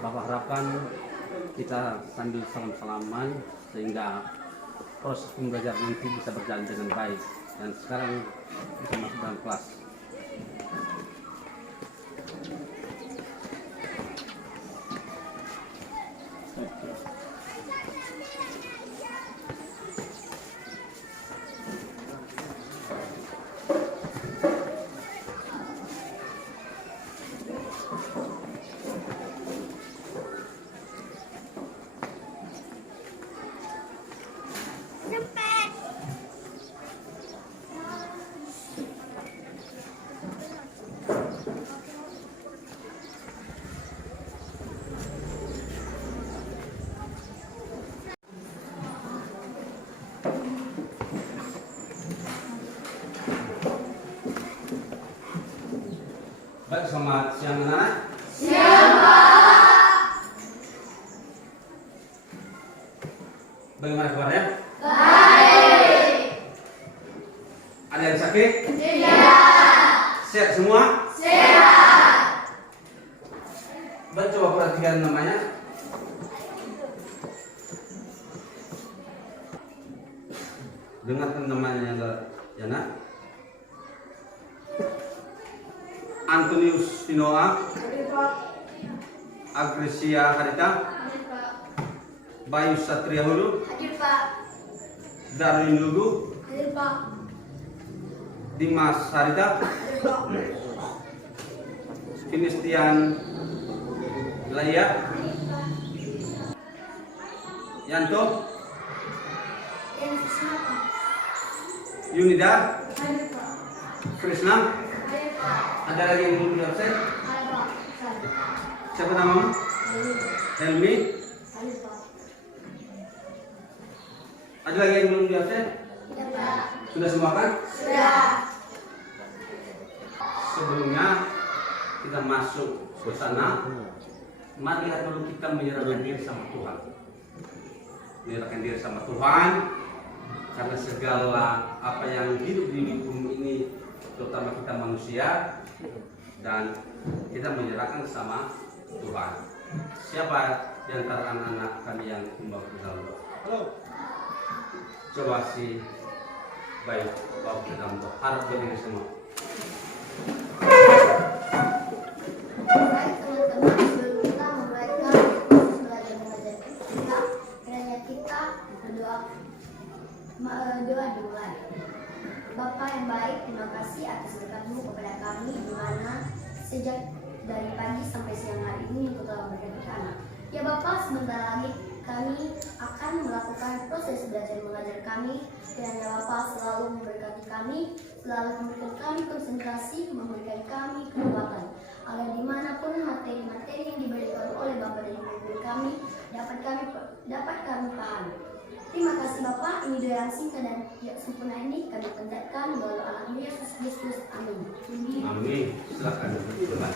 Bapak harapkan kita sambil salam-salaman sehingga proses pembelajaran nanti bisa berjalan dengan baik. Dan sekarang kita masuk dalam kelas. Baik, selamat siang anak. Siang, Pak. Bagaimana kabarnya? Baik. Ada yang sakit? Tidak. Sehat semua? Sehat. Baik, coba perhatikan namanya. Dengarkan namanya ya nak. Antonius Pinoa, Agresia Harita, Bayu Satria Hulu, Hadir, Pak. Darwin Lugu, Hadir, Pak. Dimas Harita, Hadir, Pak. Kinistian Laya, Yanto, Yunida, Hadir, Pak. Krishna. Hadir, Pak. Ada lagi yang belum diabsen? Hadir, Pak. Siapa namamu? Helmi. Hadir, Pak. Ada lagi yang belum diabsen? Ya, Pak. Sudah semua kan? Sudah. Sebelumnya kita masuk ke sana, marilah dulu kita menyerahkan diri sama Tuhan. Menyerahkan diri sama Tuhan, karena segala apa yang hidup di bumi ini, terutama kita manusia, dan kita menyerahkan sama Tuhan. Siapa di antara anak-anak kami yang membawa ke dalam doa? Coba si baik bawa ke dalam doa. Harap berdiri semua. Baik, teman-teman, sebelum kita memulaikan proses belajar mengajar kita, kiranya kita berdoa. Doa dimulai. Bapa yang baik, terima kasih atas berkat-Mu kepada kami, di mana sejak dari pagi sampai siang hari ini Engkau telah memberkati anak. Ya Bapa, sebentar lagi kami akan melakukan proses belajar mengajar kami. Kiranya Bapa selalu memberkati kami, selalu memberikan kami konsentrasi, memberikan kami kekuatan, agar dimanapun materi-materi yang diberikan oleh Bapa dan Ibu kami dapat kami pahami. Terima kasih Bapak, ini doa yang singkat dan yang sempurna ini kami pendekkan melalui anak Yesus Kristus. Amin. Amin. Silakan berdoa.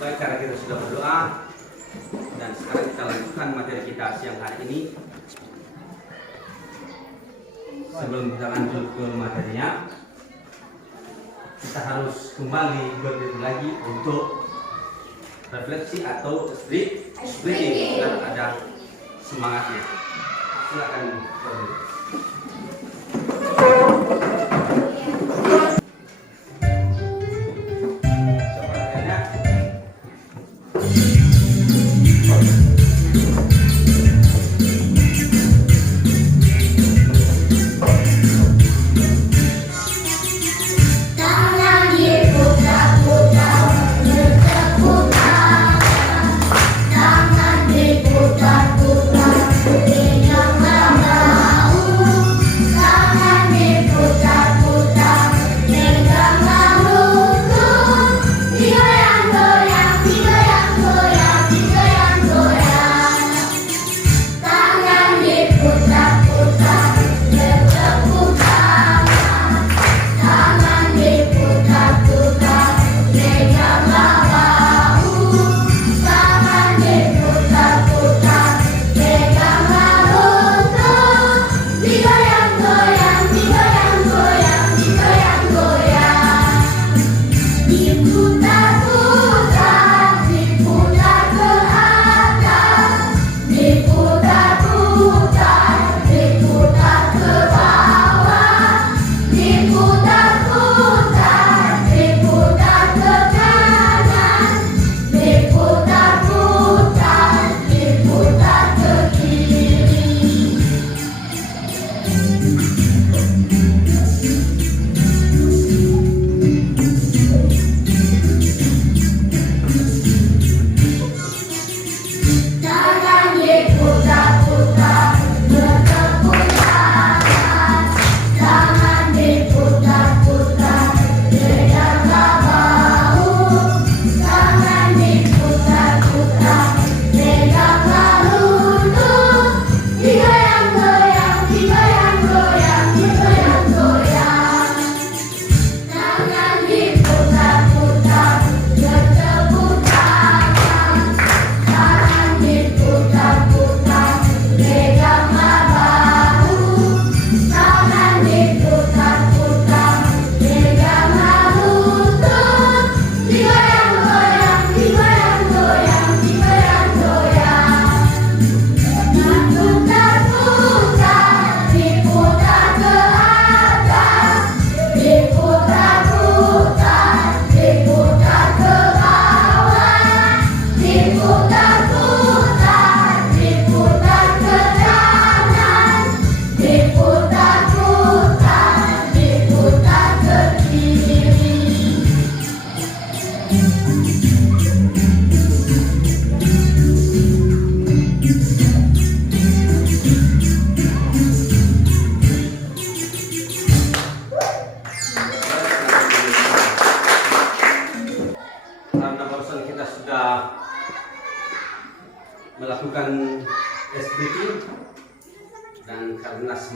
Baik, karena kita sudah berdoa dan sekarang kita lanjutkan materi kita siang hari ini. Sebelum kita lanjut ke materinya, kita harus kembali berdiri lagi untuk refleksi atau speaking dan ada semangatnya. Silakan berdiri. Tangan diputar-putar, yang lama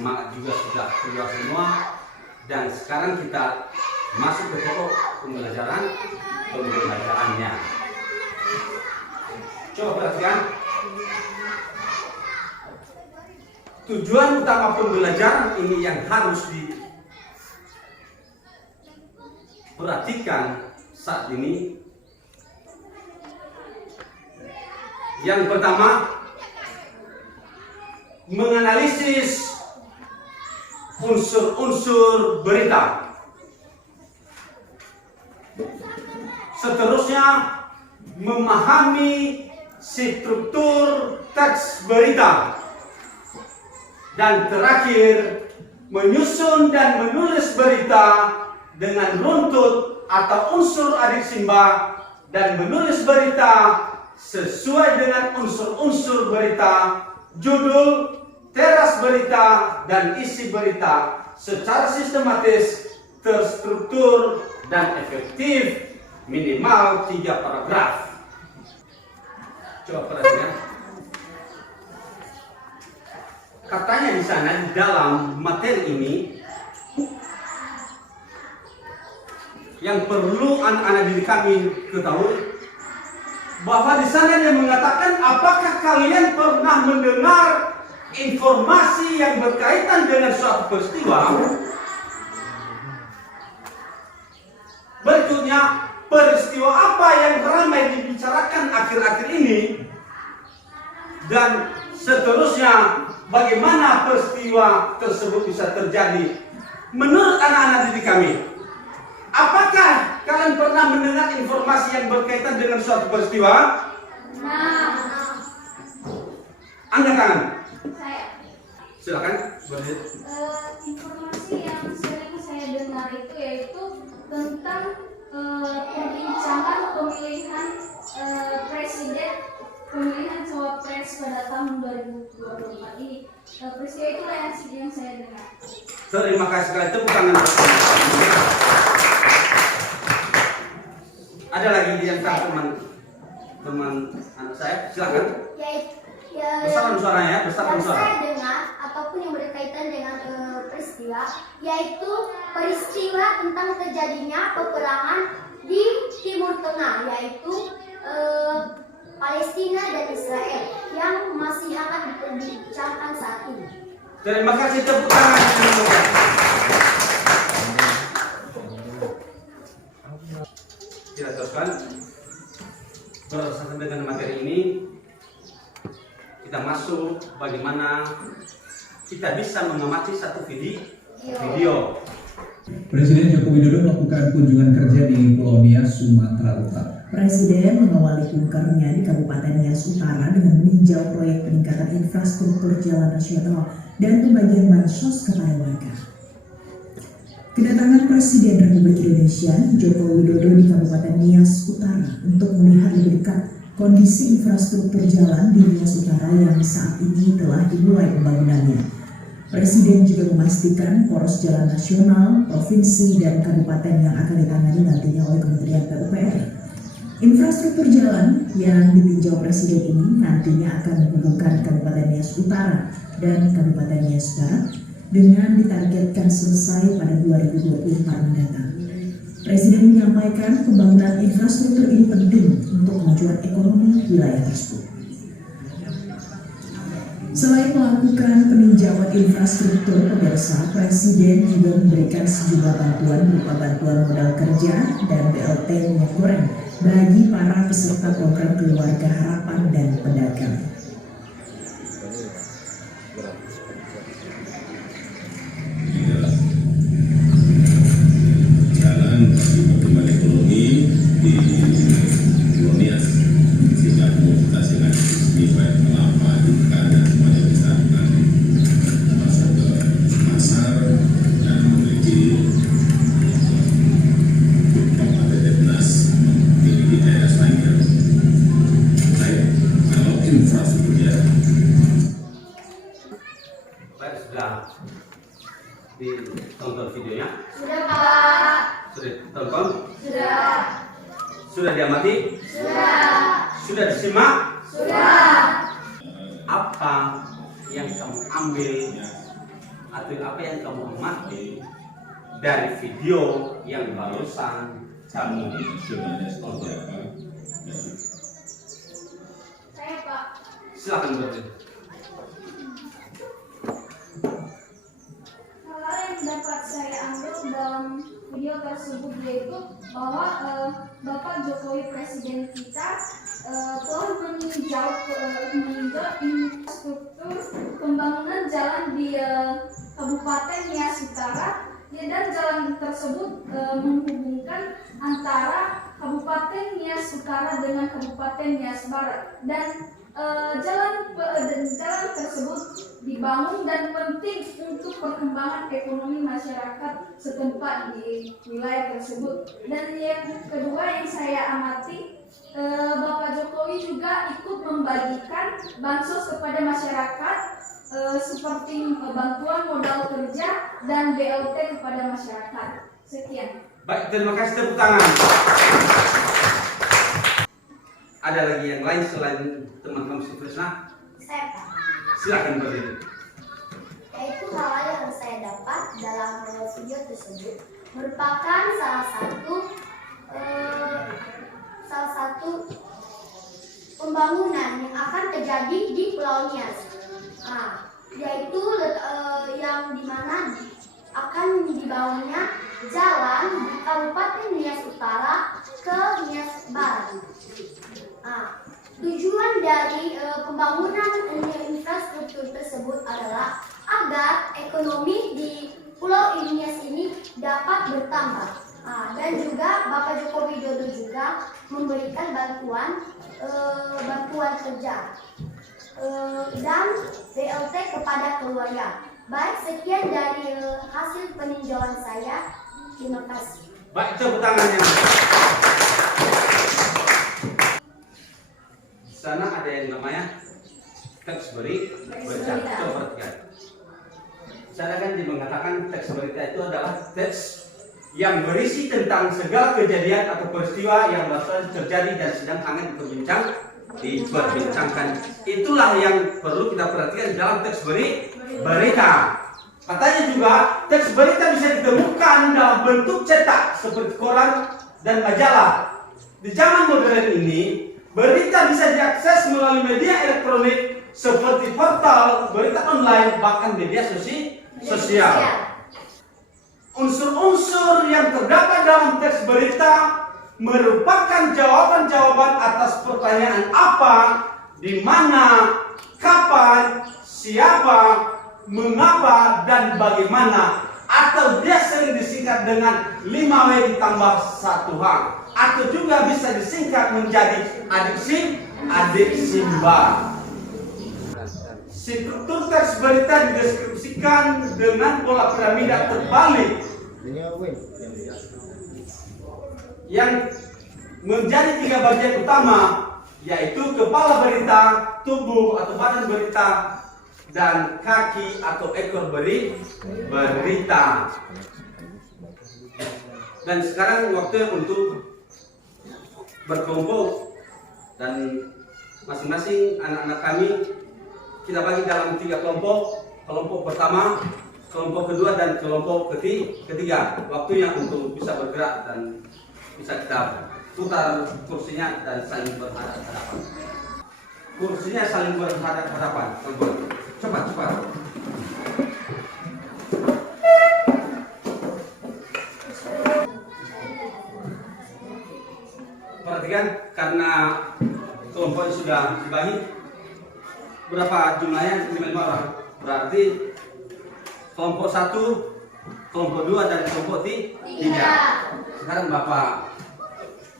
semangat juga sudah keluar semua. Dan sekarang kita masuk ke pokok pembelajarannya. Coba perhatikan. Tujuan utama pembelajaran ini yang harus diperhatikan saat ini. Yang pertama, menganalisis unsur-unsur berita. Seterusnya, memahami struktur teks berita. Dan terakhir, menyusun dan menulis berita dengan runtut atau unsur adik simba dan menulis berita sesuai dengan unsur-unsur berita, judul, teras berita, dan isi berita secara sistematis, terstruktur, dan efektif, minimal 3 paragraf. Coba perhatikan. Katanya di sana di dalam materi ini yang perlu anak-anak didik kami ketahui bahwa di sana dia mengatakan, apakah kalian pernah mendengar informasi yang berkaitan dengan suatu peristiwa? Berikutnya, peristiwa apa yang ramai dibicarakan akhir-akhir ini? Dan seterusnya, bagaimana peristiwa tersebut bisa terjadi menurut anak-anak didik kami? Apakah kalian pernah mendengar informasi yang berkaitan dengan suatu peristiwa? Angkat tangan. Saya. Silakan. Informasi yang sering saya dengar itu yaitu tentang perbincangan pemilihan presiden, pemilihan cawapres pada tahun 2024 ini. Peristiwa itulah yang saya dengar. Terima kasih sekali, tepuk tangan. Ada lagi di antara teman anak saya, silakan. Besarkan suaranya, besarkan Yang suara. saya dengar ataupun yang berkaitan dengan peristiwa, yaitu peristiwa tentang terjadinya peperangan di Timur Tengah, yaitu Palestina dan Israel yang masih hangat diperbincangkan saat ini. Terima kasih, tepuk tangan. Kita teruskan. Berdasarkan dengan materi ini, kita masuk bagaimana kita bisa mengamati satu video. Presiden Joko Widodo melakukan kunjungan kerja di Pulau Nias, Sumatera Utara. Presiden mengawali kunkernya di Kabupaten Nias Utara dengan meninjau proyek peningkatan infrastruktur jalan nasional dan pembagian bansos kepada warga. Kedatangan Presiden Republik Indonesia Joko Widodo di Kabupaten Nias Utara untuk melihat lebih dekat kondisi infrastruktur jalan di Nias Utara yang saat ini telah dimulai pembangunannya. Presiden juga memastikan poros jalan nasional, provinsi, dan kabupaten yang akan ditangani nantinya oleh Kementerian PUPR. Infrastruktur jalan yang ditinjau Presiden ini nantinya akan menghubungkan Kabupaten Nias Utara dan Kabupaten Nias Barat dengan ditargetkan selesai pada 2024 mendatang. Presiden menyampaikan pembangunan infrastruktur ini penting untuk kemajuan ekonomi wilayah tersebut. Selain melakukan peninjauan infrastruktur, pemirsa, Presiden juga memberikan sejumlah bantuan berupa bantuan modal kerja dan BLT minyak goreng bagi para peserta program Keluarga Harapan dan pedagang. Jalan bagi pertumbuhan ekonomi di Pulau Nias, sehingga komunitas yang ada di sini baik kelapa, ikan, dan semuanya bisa masuk ke pasar dan memiliki kompetitiveness di daerah lainnya. Baik, kalau infrastrukturnya Baik, sudah ditonton videonya? Sudah, Pak. Sudah ditonton? Sudah. Sudah diamati? Sudah. Sudah disimak? Sudah. Apa yang kamu ambil atau apa yang kamu amati dari video yang barusan kamu Sebenarnya seperti apa? Saya Pak. silakan berdiri. Hal yang dapat saya ambil dalam video tersebut yaitu bahwa Bapak Jokowi Presiden kita telah meninjau infrastruktur pembangunan jalan di Kabupaten Nias Utara, dan jalan tersebut menghubungkan antara Kabupaten Nias Utara dengan Kabupaten Nias Barat, dan jalan tersebut dibangun dan penting untuk perkembangan ekonomi masyarakat setempat di wilayah tersebut. Dan yang kedua yang saya amati, Bapak Jokowi juga ikut membagikan bansos kepada masyarakat seperti bantuan modal kerja dan BLT kepada masyarakat. Sekian. Baik, terima kasih, tepuk tangan. Ada lagi yang lain selain teman-teman Sutrisna? Saya Pak. Silakan berdiri. Yaitu hal yang saya dapat dalam video tersebut merupakan salah satu pembangunan yang akan terjadi di Pulau Nias, yaitu yang dimana akan dibangunnya jalan di Kabupaten Nias Utara ke Nias Barat. Tujuan dari pembangunan infrastruktur tersebut adalah agar ekonomi di Pulau Nias ini dapat bertambah. Dan juga Bapak Joko Widodo juga memberikan bantuan kerja dan BLT kepada keluarga. Baik, sekian dari hasil peninjauan saya. Terima kasih. Baik, tepuk tangannya. Di sana ada yang namanya teks berita. Coba perhatikan. Saya kan mengatakan teks berita itu adalah teks yang berisi tentang segala kejadian atau peristiwa yang baru terjadi dan sedang hangat diperbincangkan. Itulah yang perlu kita perhatikan dalam teks berita. Katanya juga teks berita bisa ditemukan dalam bentuk cetak seperti koran dan majalah. Di zaman modern ini, berita bisa diakses melalui media elektronik seperti portal berita online, bahkan media sosial. Unsur-unsur yang terdapat dalam teks berita merupakan jawaban-jawaban atas pertanyaan apa, di mana, kapan, siapa, mengapa, dan bagaimana. Atau dia sering disingkat dengan 5W ditambah 1H, atau juga bisa disingkat menjadi adik Simba. Struktur teks berita dideskripsikan dengan pola piramida terbalik yang menjadi 3 bagian utama, yaitu kepala berita, tubuh atau badan berita, dan kaki atau ekor berita. Dan sekarang waktunya untuk berkelompok, dan masing-masing anak-anak kami kita bagi dalam 3 kelompok. Kelompok pertama, kelompok kedua, dan kelompok ketiga. Waktunya untuk bisa bergerak dan bisa kita putar kursinya dan saling berhadapan. Kursinya saling berhadapan. Cepat. Perhatikan, karena kelompoknya sudah dibagi. Berapa jumlahnya? 5 orang. Berarti kelompok 1, kelompok 2, dan kelompok 3. Sekarang Bapak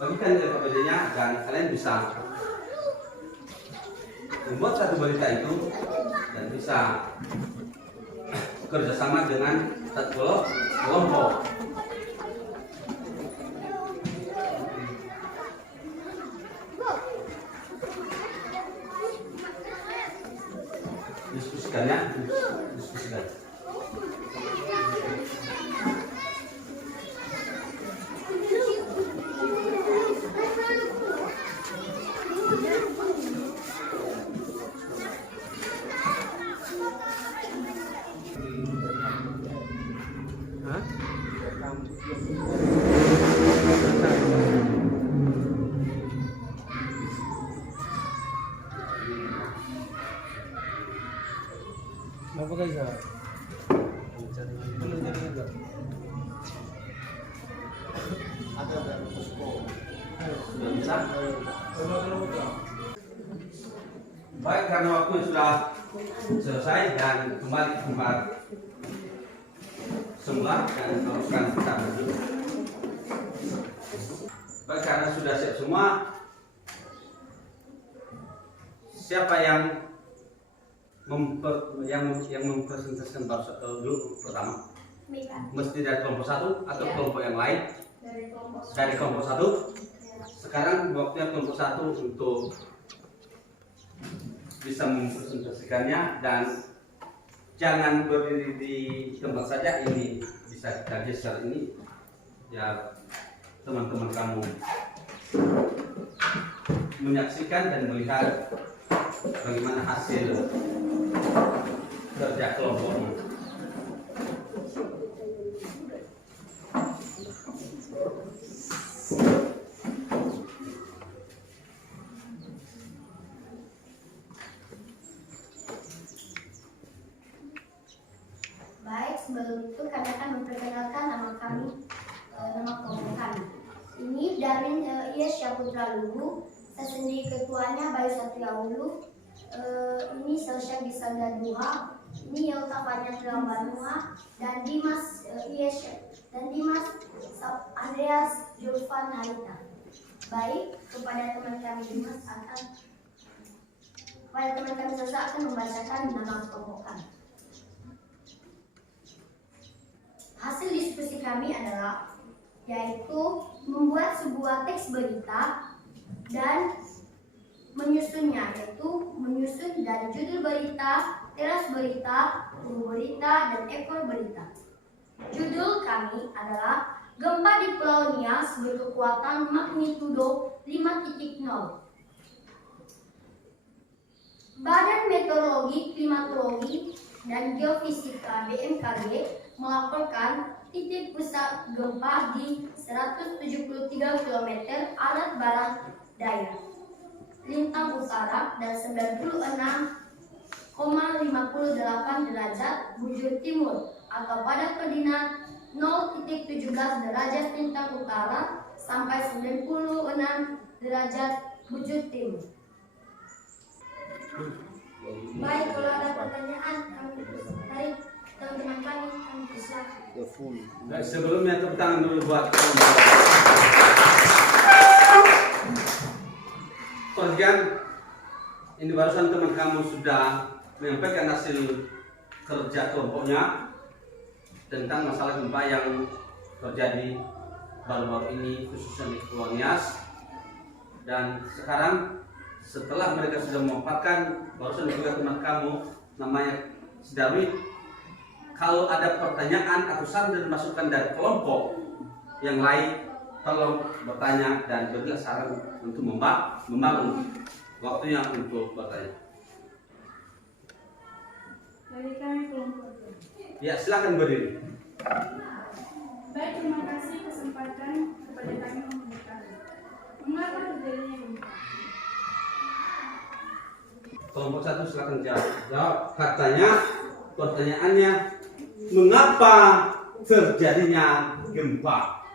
bagikan KPD-nya dan kalian bisa membuat satu berita itu dan bisa kerjasama dengan satu kelompok. Diskusikan ya, diskusikan. Apa guys ya? Baik, karena waktu sudah selesai dan kembali ke tempat semula dan teruskan kita duduk. Baik, karena sudah siap semua, siapa yang mempresentasikan dulu pertama? Mesti dari kelompok satu atau kelompok yang lain? Dari kelompok satu. Sekarang waktunya kelompok satu untuk bisa mempresentasikannya, dan jangan berdiri di tempat saja. Ini bisa kita geser ini, ya teman-teman kamu menyaksikan dan melihat bagaimana hasil kerja kelompoknya. Baik, sebelum itu kami akan memperkenalkan nama kami, nama kelompok kami. Ini Darwin Ilyas Syaputra Luhu, saya sendiri ketuanya Bayu Satria Ulu. Ini Selsha Gisanda Duha, ini Yelta Fanyatra Banua, dan Dimas Ilyas dan Dimas Andreas Julfan Harita. Baik, kepada teman kami Dimas Selsha akan membacakan nama kelompok kami. Hasil diskusi kami adalah yaitu membuat sebuah teks berita dan menyusunnya, yaitu menyusun dari judul berita, teras berita, hulu berita, dan ekor berita. Judul kami adalah Gempa di Pulau Nias berkekuatan magnitudo 5.0. Badan Meteorologi, Klimatologi, dan Geofisika BMKG melaporkan titik pusat gempa di 173 km arah barat daya lintang utara dan 96,58 derajat bujur timur, atau pada koordinat 0.17 derajat lintang utara sampai 96 derajat bujur timur. Baik, kalau ada pertanyaan dari teman-teman kami bisa. Baik, sebelumnya tepuk tangan dulu buat Kemudian ini barusan teman kamu sudah menyampaikan hasil kerja kelompoknya tentang masalah gempa yang terjadi baru-baru ini khususnya di Pulau Nias. Dan sekarang setelah mereka sudah memaparkan, barusan juga teman kamu namanya Darwin, kalau ada pertanyaan atau saran dan masukan dari kelompok yang lain, tolong bertanya dan berilah saran untuk membangun waktunya untuk bertanya. Dari kami kelompok. Ya, silakan berdiri. Baik, terima kasih kesempatan kepada kami memberikan. Mengapa terjadinya gempa? Kelompok satu silakan jawab. Katanya pertanyaannya, mengapa terjadinya gempa?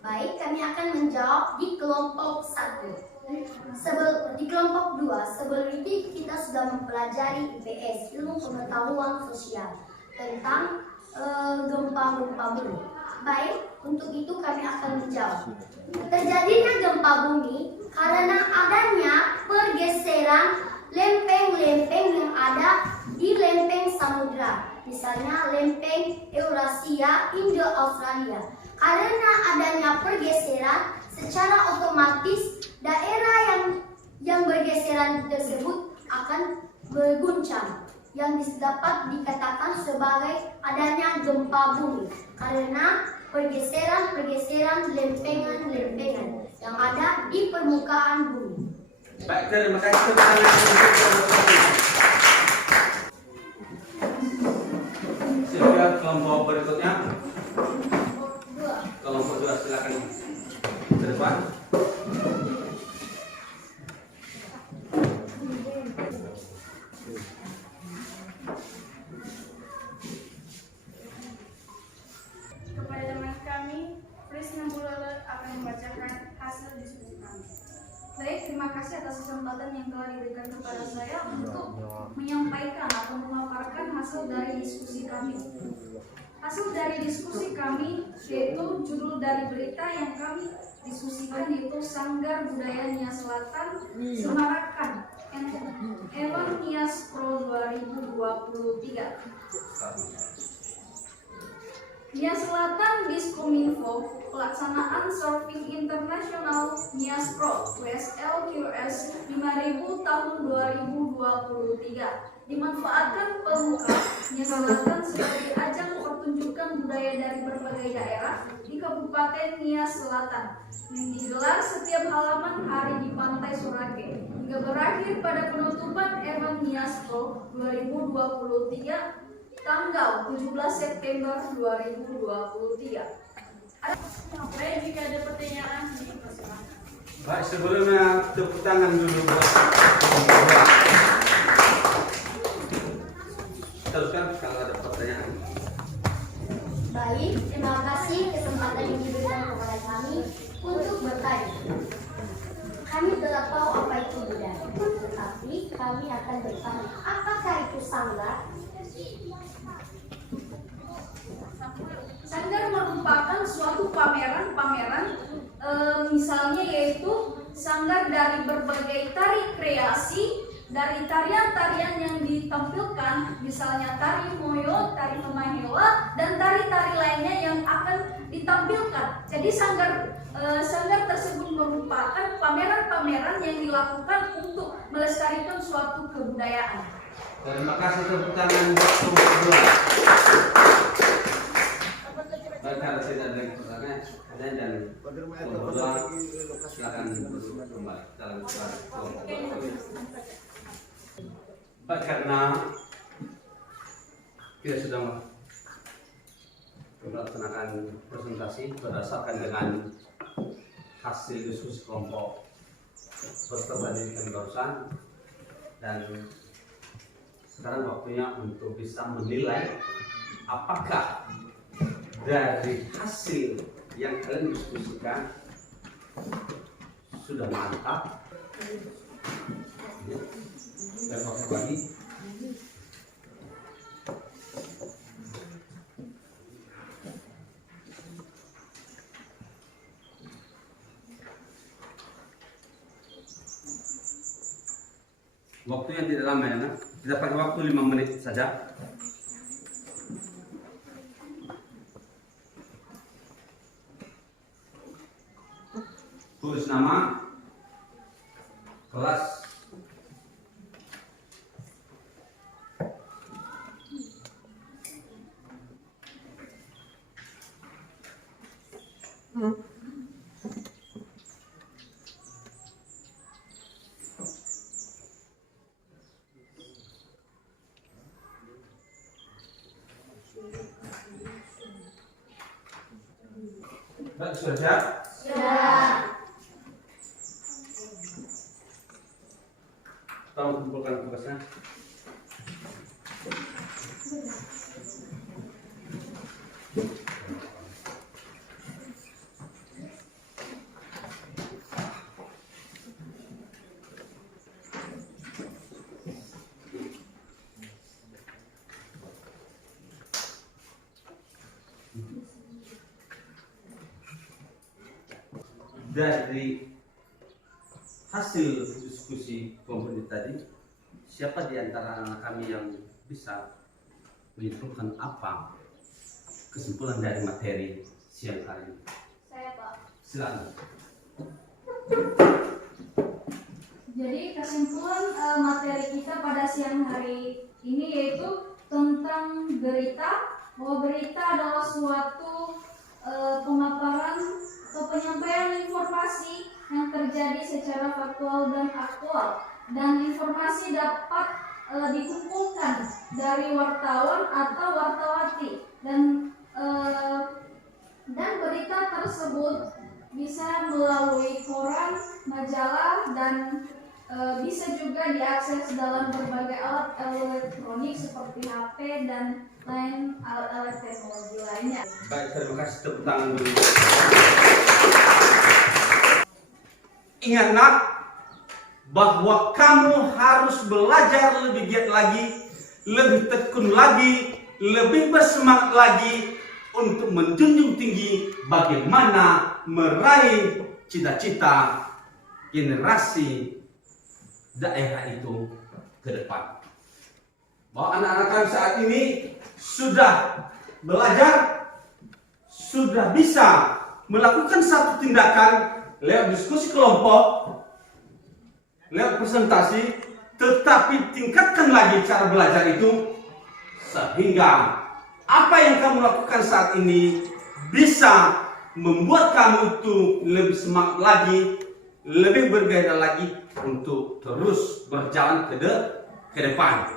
Baik, kami akan menjawab di kelompok 1. Di kelompok 2, sebelum itu kita sudah mempelajari IPS, ilmu pengetahuan sosial, tentang gempa-gempa bumi. Baik, untuk itu kami akan menjawab. Terjadinya gempa bumi karena adanya pergeseran lempeng-lempeng yang ada di lempeng samudra, misalnya lempeng Eurasia, Indo-Australia. Karena adanya pergeseran, secara otomatis daerah yang bergeseran tersebut akan berguncang, yang dapat dikatakan sebagai adanya gempa bumi karena pergeseran lempengan-lempengan yang ada di permukaan bumi. Baik, terima kasih untuk kelompok satu. kelompok berikutnya. Dua. Kelompok 2 silakan ke depan. Kepada teman kami, Prisna Bulala akan membacakan hasil diskusi kami. Baik, terima kasih atas kesempatan yang telah diberikan kepada saya untuk menyampaikan atau memaparkan hasil dari diskusi kami. Hasil dari diskusi kami yaitu judul dari berita yang kami diskusikan yaitu Sanggar Budaya Nias Selatan Semarakan Ewan Nias Pro 2023. Nias Selatan Diskominfo pelaksanaan Surfing Internasional Nias Pro WSL QS 5000 tahun 2023 dimanfaatkan pemuka Nias Selatan sebagai ajang pertunjukan budaya dari berbagai daerah di Kabupaten Nias Selatan yang digelar setiap halaman hari di Pantai Sorake hingga berakhir pada penutupan Evan Nias Pro 2023 tanggal 17 September 2023. Baik, jika ada pertanyaan, silakan. Baik, sebelumnya tepuk tangan dulu buat teruskan kalau ada pertanyaan. Baik, terima kasih kesempatan yang diberikan kepada kami untuk bertanya. Kami telah tahu apa itu budaya, tetapi kami akan bertanya, apakah itu sanggar? Sanggar merupakan suatu pameran misalnya yaitu sanggar dari berbagai tari kreasi dari tarian-tarian yang ditampilkan misalnya tari moyo, tari pemahela dan tari-tari lainnya yang akan ditampilkan. Jadi sanggar tersebut merupakan pameran-pameran yang dilakukan untuk melestarikan suatu kebudayaan. Terima kasih, tepuk tangan buat kelompok 2. Baik, kalau tidak ada pertanyaan dan kelompok 2 silakan duduk kembali dalam kelompok 2. Baik, karena kita sudah melaksanakan presentasi berdasarkan dengan hasil diskusi kelompok peserta didikan barusan, dan sekarang waktunya untuk bisa menilai apakah dari hasil yang kalian diskusikan sudah mantap dan waktu lagi waktu yang tidak lama ya, nah? Kita pakai waktu 5 menit saja. Tulis nama, kelas, baik, sudah siap? Tolong kumpulkan tugasnya. Dari hasil diskusi kelompok tadi, siapa di antara anak kami yang bisa menyimpulkan apa kesimpulan dari materi siang hari ini? Saya, Pak. Silakan. Jadi kesimpulan materi kita pada siang hari ini yaitu tentang berita, bahwa berita adalah suatu pemaparan atau penyampaian informasi yang terjadi secara faktual dan aktual, dan informasi dapat dikumpulkan dari wartawan atau wartawati Dan berita tersebut bisa melalui koran, majalah, dan bisa juga diakses dalam berbagai alat elektronik seperti HP dan lain alat-alat teknologi lainnya. Baik, terima kasih, tepuk tangan dulu. Ingat nak, bahwa kamu harus belajar lebih giat lagi, lebih tekun lagi, lebih bersemangat lagi untuk menjunjung tinggi bagaimana meraih cita-cita generasi daerah itu ke depan. Bahwa anak-anak kami saat ini sudah belajar, sudah bisa melakukan satu tindakan lewat diskusi kelompok, lewat presentasi, tetapi tingkatkan lagi cara belajar itu sehingga apa yang kamu lakukan saat ini bisa membuat kamu itu lebih semangat lagi, lebih bergairah lagi untuk terus berjalan ke depan.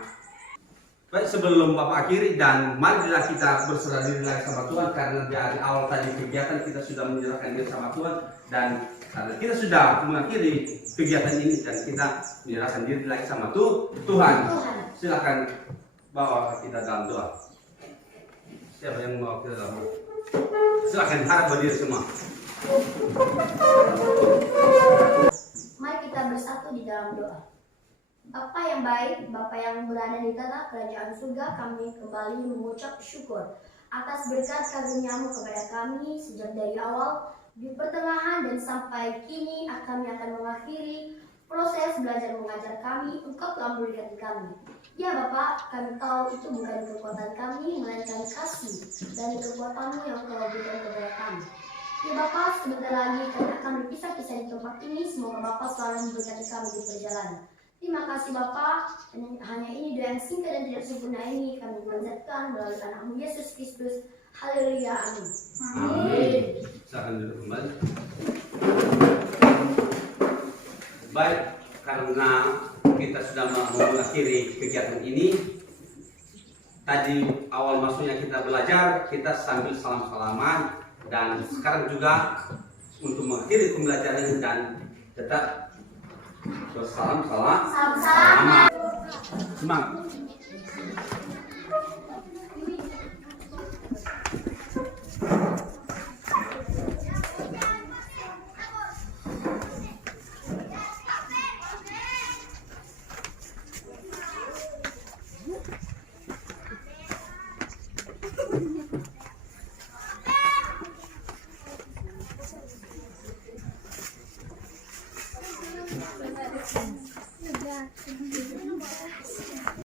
Baik, sebelum Bapak akhiri, dan marilah kita berserah diri lagi sama Tuhan, karena dari awal tadi kegiatan kita sudah menyerahkan diri sama Tuhan, dan karena kita sudah mengakhiri kegiatan ini dan kita menyerahkan diri lagi sama Tuhan. Silakan bawa kita dalam doa. Siapa yang mau kita dalam doa? Silakan, harap berdiri semua. Mari kita bersatu di dalam doa. Bapa yang baik, Bapa yang berada di tanah kerajaan surga, kami kembali mengucap syukur atas berkat karunia-Mu kepada kami sejak dari awal, di pertengahan dan sampai kini. Kami akan mengakhiri proses belajar mengajar kami. Engkau telah memberkati kami. Ya Bapa, kami tahu itu bukan kekuatan kami, melainkan kasih dan kekuatan-Mu yang Kau berikan kepada kami. Ya Bapa, sebentar lagi kami akan berpisah-pisah di tempat ini. Semoga Bapa selalu memberkati kami di perjalanan. Terima kasih Bapa, dan hanya ini doa yang singkat dan tidak sempurna ini kami panjatkan melalui anak-Mu Yesus Kristus. Haleluya, amin. Amin. Silakan duduk kembali. Baik, karena kita sudah mengakhiri kegiatan ini, tadi awal masuknya kita belajar, kita sambil salam-salaman, dan sekarang juga untuk mengakhiri pembelajaran dan tetap bersalam-salam. Salam-salam. Semangat.